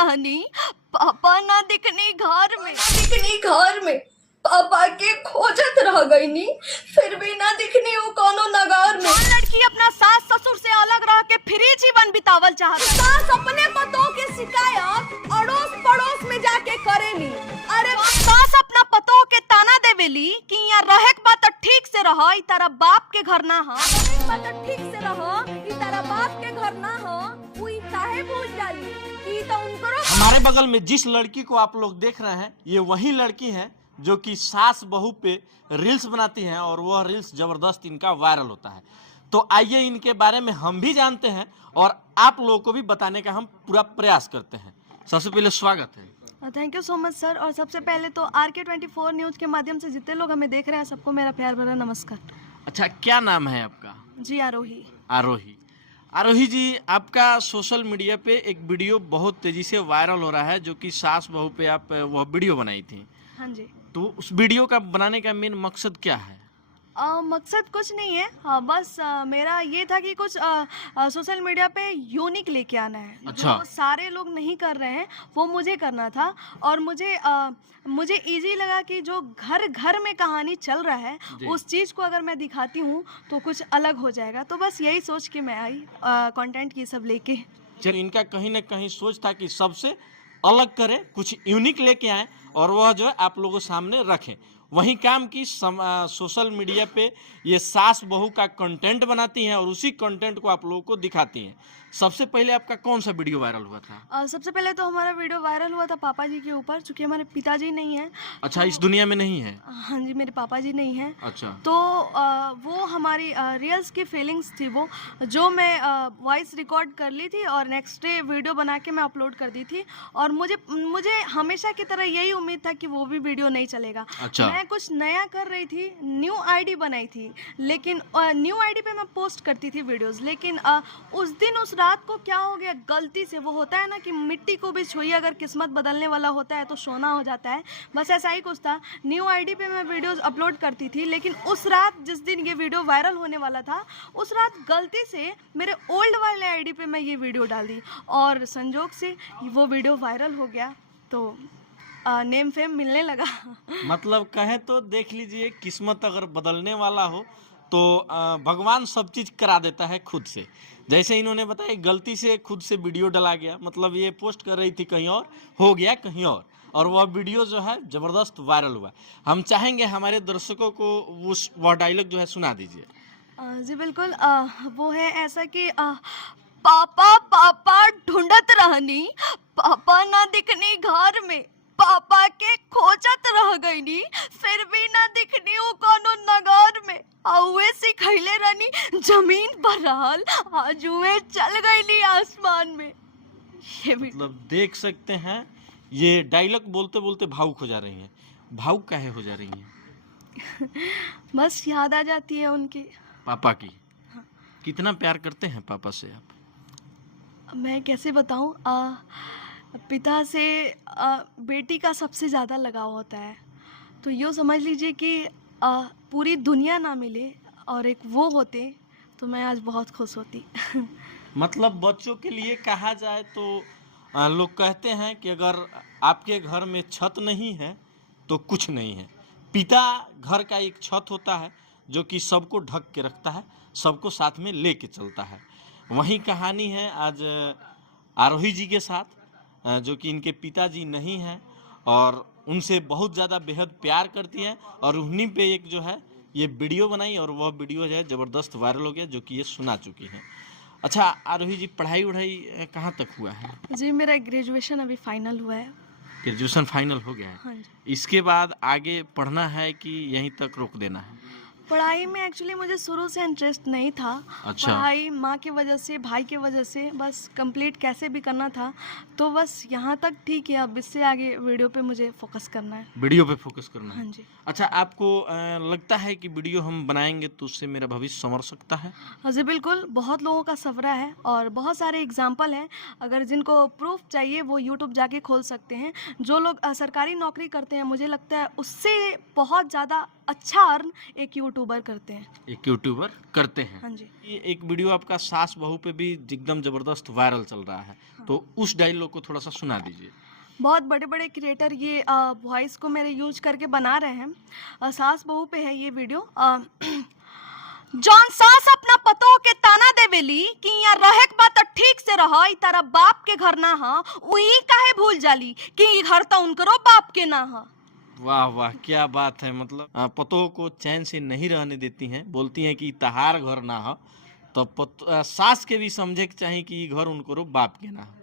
रहनी, पापा ना दिखनी घर में, पापा के खोजत रह गईनी, फिर भी ना दिखनी वो कोनो नगार में। कौन लड़की अपना सास ससुर से अलग रह के फ्री जीवन बितावल चाहता है? सास अपने पतों की शिकायत अड़ोस पड़ोस में जाके करेली। अरे सास अपना पतों के ताना देवेली कि यहाँ रहे के बात ठीक से रह, ई तारा बाप के घर ना हो। ठीक से रह, ई तारा बाप के घर ना हो, कोई काहे भूल जाली कि तो उनको। हमारे बगल में जिस लड़की को आप लोग देख रहे हैं, ये वही लड़की है जो कि सास बहू पे रील्स बनाती हैं और वह रील्स जबरदस्त इनका वायरल होता है। तो आइए इनके बारे में हम भी जानते हैं और आप लोगों को भी बताने का हम पूरा प्रयास करते हैं। सबसे पहले स्वागत है। Thank you so much sir. और सबसे पहले तो RK24 न्यूज़ के माध्यम से जितने लोग हमें देख रहे हैं सबको मेरा प्यार भरा नमस्कार। अच्छा, क्या नाम है आपका? जी आरोही। आरोही जी, आपका सोशल मीडिया पे एक वीडियो बहुत तेजी से वायरल हो रहा है जो कि सास बहू पे आप वह वीडियो बनाई थी। हाँ जी। तो उस वीडियो का बनाने का मेन मकसद क्या है? मकसद कुछ नहीं है, बस मेरा ये था कि कुछ सोशल मीडिया पे यूनिक लेके आना है। अच्छा। जो सारे लोग नहीं कर रहे हैं वो मुझे करना था और मुझे इजी लगा कि जो घर घर में कहानी चल रहा है उस चीज़ को अगर मैं दिखाती हूँ तो कुछ अलग हो जाएगा। तो बस यही सोच के मैं आई कंटेंट ये सब लेके। चलिए, इनका कहीं ना कहीं सोच था कि सबसे अलग करें, कुछ यूनिक लेके आए और वह जो है आप लोगों के सामने रखें। वही काम की सोशल मीडिया पे ये सास बहू का कंटेंट बनाती हैं और उसी कंटेंट को आप लोगों को दिखाती हैं। सबसे पहले आपका कौन सा वीडियो वायरल हुआ था? सबसे पहले तो हमारा वीडियो वायरल हुआ था पापा जी के ऊपर, चूँकि हमारे पिताजी नहीं हैं। अच्छा, इस दुनिया में नहीं है? हाँ जी, मेरे पापा जी नहीं हैं। अच्छा। तो वो हमारी रियल्स की फीलिंग्स थी, वो जो मैं वॉइस रिकॉर्ड कर ली थी और नेक्स्ट डे वीडियो बना के मैं अपलोड कर दी थी। और मुझे हमेशा की तरह यही उम्मीद था कि वो भी वीडियो नहीं चलेगा। अच्छा। मैं कुछ नया कर रही थी, न्यू आईडी बनाई थी, लेकिन न्यू आईडी पे मैं पोस्ट करती थी वीडियोस। लेकिन उस दिन उस रात को क्या हो गया, गलती से, वो होता है ना कि मिट्टी को भी छुई अगर किस्मत बदलने वाला होता है तो सोना हो जाता है, बस ऐसा ही कुछ था। न्यू आईडी पे मैं वीडियोस अपलोड करती थी, लेकिन उस रात जिस दिन ये वीडियो वायरल होने वाला था उस रात गलती से मेरे ओल्ड वाले आईडी पे मैं ये वीडियो डाल दी और संजोग से वो वीडियो वायरल हो गया। तो नेम फेम मिलने लगा। मतलब कहें तो देख लीजिए, किस्मत अगर बदलने वाला हो तो भगवान सब चीज़ करा देता है खुद से। जैसे इन्होंने बताया, गलती से खुद से वीडियो डला गया, मतलब ये पोस्ट कर रही थी कहीं और, हो गया कहीं और वह वीडियो जो है ज़बरदस्त वायरल हुआ। हम चाहेंगे हमारे दर्शकों को वह डायलॉग जो है सुना दीजिए। जी बिल्कुल। वो है ऐसा कि पापा पापा ढूंढत रहनी, पापा ना दिखनी घर में, पापा के खोजत रह गईनी, फिर भी ना दिखनी वो कोनो नगर में। आउए सिखैले रहनी जमीन पर रहल, आजुए चल गईली आसमान में। ये भी मतलब देख सकते हैं, ये डायलॉग बोलते बोलते भावुक हो जा रही हैं। भावुक काहे हो जा रही हैं? बस याद आ जाती है उनकी, पापा की। हाँ। कितना प्यार करते हैं पापा से आप? मैं कैसे बताऊं, पिता से बेटी का सबसे ज़्यादा लगाव होता है। तो यूँ समझ लीजिए कि पूरी दुनिया ना मिले और एक वो होते तो मैं आज बहुत खुश होती। मतलब बच्चों के लिए कहा जाए तो लोग कहते हैं कि अगर आपके घर में छत नहीं है तो कुछ नहीं है। पिता घर का एक छत होता है जो कि सबको ढक के रखता है, सबको साथ में लेके चलता है। वही कहानी है आज आरोही जी के साथ, जो कि इनके पिताजी नहीं हैं और उनसे बहुत ज़्यादा बेहद प्यार करती हैं और उन्हीं पे एक जो है ये वीडियो बनाई और वह वीडियो जो है ज़बरदस्त वायरल हो गया, जो कि ये सुना चुकी हैं। अच्छा आरोही जी, पढ़ाई वढ़ाई कहाँ तक हुआ है? जी मेरा ग्रेजुएशन अभी फाइनल हुआ है। ग्रेजुएशन फाइनल हो गया है? हाँ जी। इसके बाद आगे पढ़ना है कि यहीं तक रोक देना है? पढ़ाई में एक्चुअली मुझे शुरू से इंटरेस्ट नहीं था। अच्छा। पढ़ाई माँ की वजह से, भाई की वजह से बस कंप्लीट कैसे भी करना था, तो बस यहाँ तक ठीक है। अब इससे आगे वीडियो पे मुझे फोकस करना है। वीडियो पे फोकस करना है? हाँ जी। अच्छा, आपको लगता है कि वीडियो हम बनाएंगे तो उससे मेरा भविष्य संवर सकता है? हाँ जी बिल्कुल, बहुत लोगों का सफरा है और बहुत सारे एग्जाम्पल हैं। अगर जिनको प्रूफ चाहिए वो यूट्यूब जाके खोल सकते हैं। जो लोग सरकारी नौकरी करते हैं, मुझे लगता है उससे बहुत ज़्यादा अच्छा अर्न एक यूट्यूब यूट्यूबर करते हैं। एक यूट्यूबर करते हैं। हाँ जी। ये एक वीडियो आपका सास बहू पे भी एकदम जबरदस्त वायरल चल रहा है, तो उस डायलॉग को थोड़ा सा सुना दीजिए। बहुत बड़े बड़े क्रिएटर ये वॉइस को मेरे यूज करके बना रहे हैं। सास बहू पे है ये वीडियो। जॉन सास अपना पतो के ताना देवेली कि यहाँ रहे के बात ठीक से रह, तारा बाप के घर ना हा, वही काहे भूल जाली कि ई घर तो उनकरो बाप के ना हा। वाह वाह, क्या बात है। मतलब पतों को चैन से नहीं रहने देती हैं, बोलती हैं कि तहार घर ना हो, तो सास के भी समझे के चाहिए कि ये घर उनको बाप के ना हो।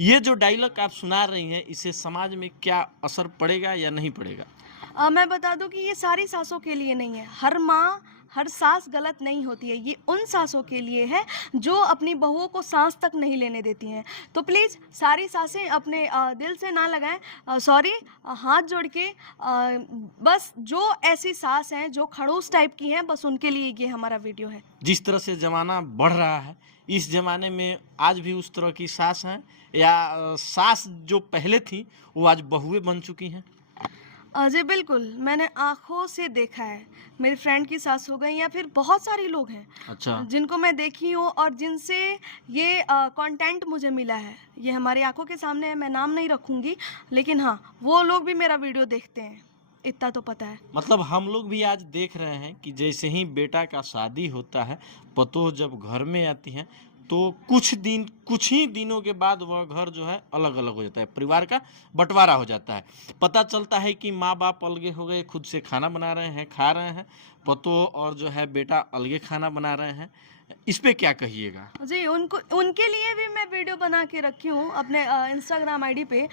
ये जो डायलॉग आप सुना रही हैं, इससे समाज में क्या असर पड़ेगा या नहीं पड़ेगा? मैं बता दूं कि ये सारी सासों के लिए नहीं है। हर माँ हर सास गलत नहीं होती है। ये उन सासों के लिए है जो अपनी बहुओं को सांस तक नहीं लेने देती हैं। तो प्लीज़ सारी सासें अपने दिल से ना लगाएं, सॉरी, हाथ जोड़ के बस जो ऐसी सास हैं जो खड़ूस टाइप की हैं, बस उनके लिए ये हमारा वीडियो है। जिस तरह से ज़माना बढ़ रहा है, इस ज़माने में आज भी उस तरह की सास हैं या सास जो पहले थी वो आज बहुएं बन चुकी हैं? जी बिल्कुल, मैंने आँखों से देखा है। मेरी फ्रेंड की सास हो गई या फिर बहुत सारे लोग हैं अच्छा, जिनको मैं देखी हूँ और जिनसे ये कंटेंट मुझे मिला है। ये हमारी आंखों के सामने है, मैं नाम नहीं रखूँगी, लेकिन हाँ, वो लोग भी मेरा वीडियो देखते हैं, इतना तो पता है। मतलब हम लोग भी आज देख रहे हैं कि जैसे ही बेटा का शादी होता है, पतोह जब घर में आती हैं तो कुछ ही दिनों के बाद वह घर जो है अलग अलग हो जाता है, परिवार का बंटवारा हो जाता है। पता चलता है कि माँ बाप अलगे हो गए, खुद से खाना बना रहे हैं, खा रहे हैं, पतोह और जो है बेटा अलगे खाना बना रहे हैं। इस पे क्या कहिएगा? जी, उनके लिए भी मैं वीडियो बना के रखी हूँ अपने इंस्टाग्राम आईडी पे।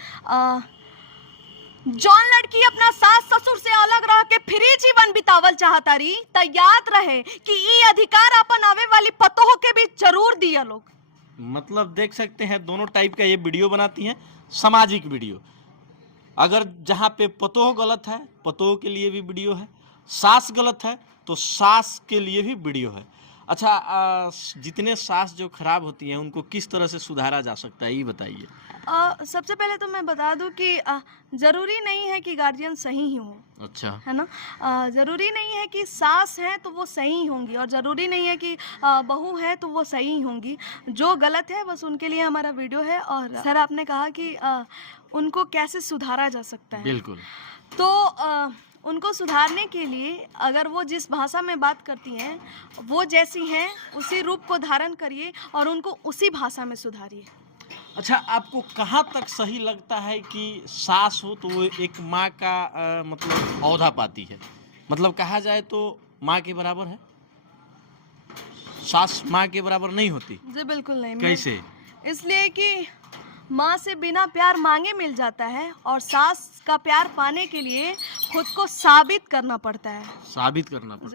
जौन लड़की अपना सास ससुर से अलग रह के फ्री जीवन बितावल चाहता रही, त याद रहे कि ई अधिकार अपन आवे वाली पतोह के भी जरूर दिया लोग। मतलब देख सकते हैं, दोनों टाइप का ये वीडियो बनाती हैं, सामाजिक वीडियो। अगर जहाँ पे पतोह गलत है, पतोह के लिए भी वीडियो है, सास गलत है तो सास के लिए भी वीडियो है। अच्छा, जितने सास जो खराब होती हैं उनको किस तरह से सुधारा जा सकता है, ये बताइए। सबसे पहले तो मैं बता दूं कि ज़रूरी नहीं है कि गार्जियन सही ही हो। अच्छा, है ना। ज़रूरी नहीं है कि सास हैं तो वो सही होंगी और ज़रूरी नहीं है कि बहू है तो वो सही होंगी। जो गलत है बस उनके लिए हमारा वीडियो है। और सर, आपने कहा कि उनको कैसे सुधारा जा सकता है। बिल्कुल। तो उनको सुधारने के लिए अगर वो जिस भाषा में बात करती हैं, वो जैसी हैं उसी रूप को धारण करिए और उनको उसी भाषा में सुधारिए। अच्छा, आपको कहाँ तक सही लगता है कि सास हो तो वो एक माँ का मतलब औहदा पाती है? मतलब कहा जाए तो माँ के बराबर है, सास माँ के बराबर नहीं होती? जी बिल्कुल नहीं। कैसे? इसलिए कि माँ से बिना प्यार मांगे मिल जाता है और सास का प्यार पाने के लिए खुद को साबित करना पड़ता है। साबित करना पड़ता है।